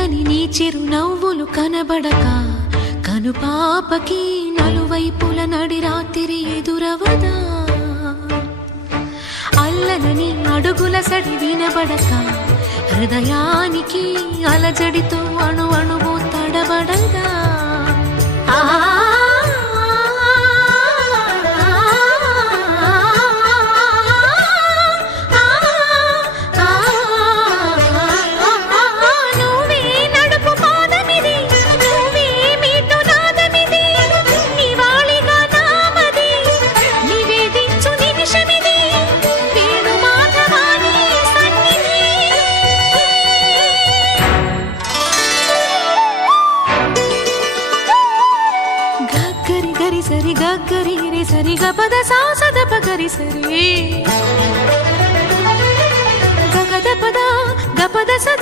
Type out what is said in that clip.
చల్లని నీ చిరునవ్వులు కనబడక కనుపాపకి నలువైపుల నడి రాత్రి ఎదురవదా అల్లలని అడుగుల సడి వినబడక హృదయానికి అలజడితో అణు అణువు తడబడదా గరి సరి గరి రే సరి గ పద సా సద ప గరి సరి గ గ ద పద సద